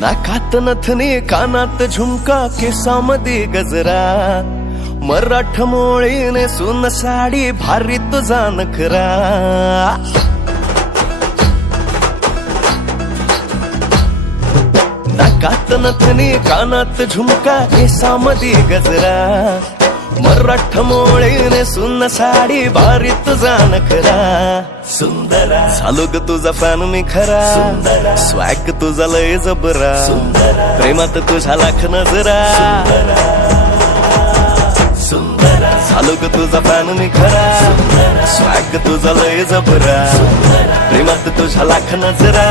नाकात नथनी कानात झुमका केसामध्ये गजरा मराठ मोळीने सुन साडी भारी तुझा नखरा नाकात नथनी कानात झुमका केसामध्ये गजरा मराठ मोळीने सुन साडी भारी तुझा नखरा सुंदरा झालो ग तुझा फॅन मी खरा सुंदरा स्वॅग तुझा लय जबरा सुंदरा प्रेमात तुझा लाख नजरा सुंदरा झालो ग तुझा फॅन मी खरा स्वॅग तुझा लय जबरा प्रेमात तुझा लाख नजरा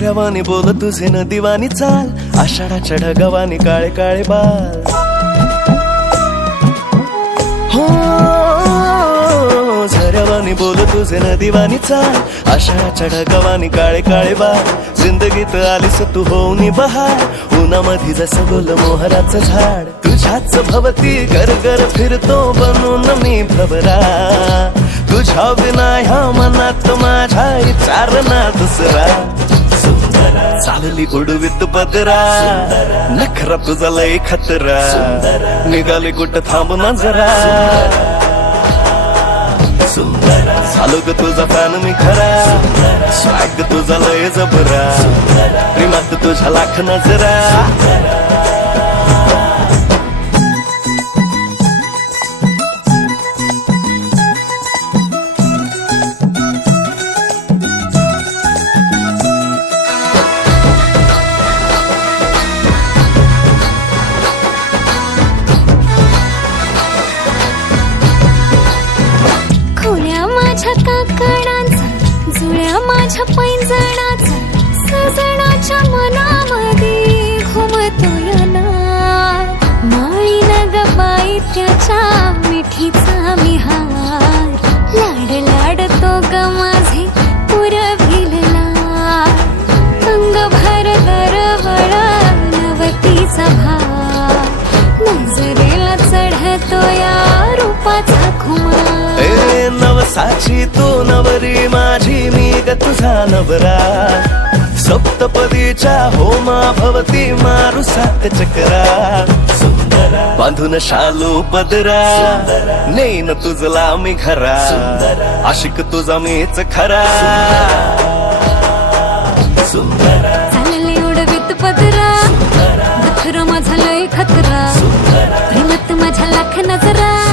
झऱ्यावानी बोल तुझे नदीवानी चाल आषाढाच्या ढगावानी काळे काळे बाल हो झऱ्यावानी बोल तुझे नदीवानी चाल आषाढाच्या ढगावानी काळे काळे बाल जिंदगीत आलीस तू होऊन बहार उन्हामध्ये जसं गोल मोहराचं झाड तुझ्याच भवती घर घर फिरतो बनून मी भवरा तुझ्या विना ह्या मनात माझ्या विचार ना दुसरा चालली उडवीत पदरा नखरा तुझा लय खतरा निघाले कुठं थांब ना जरा सुंदरा झालो ग तुझा फॅन मी खरा स्वॅग तुझा लय जबरा प्रेमात तुझ्या लाख नजरा जुळ्या माझ्या पैंजणाचा सजणाच्या मनामध्ये घुमतोय ना माळी न बाई त्याच्या मिठीचा विहार लाड लाडतो ग माझे पुरविलला अंग भर दरवळ नवतीचा भार नजरेला चढतो या रूपाचा खुमार नवसाची तू नवरी माझी मी ग तुझा नवरा सप्तपदीच्या होमा भवती मारू सात चक्रा सुंदरा बांधून शालू पदरा नेन तुझला मी खरा आशिक तुझा मीच खरा सुंदरा चालले उडवीत पदरा नखरा माझा लय खतरा प्रेमात माझ्या लाख नजरा